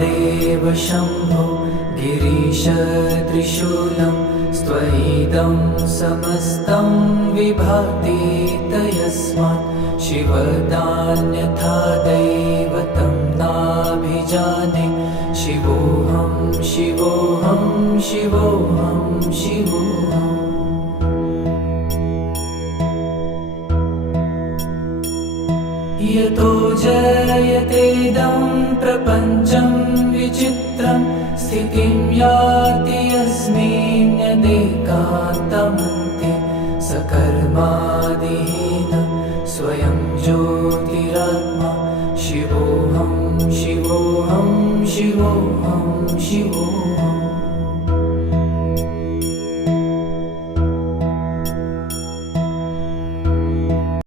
महादेव शम्भो गिरीश त्रिशूलं स्त्वयिदं समस्तं विभाति तस्मात् शिवदान्यथा दैवतं नाभिजाने शिवोऽहं शिवोऽहं शिवोऽहं शिवोऽहम् यतो जयतेदं प्रपञ्चं विचित्रं स्थितिं याति यस्मिन्नेकान्तमन्ते सकर्मादिहीनं स्वयं ज्योतिरात्मा शिवोऽहं शिवोऽहं शिवोऽहं शिवोऽहम्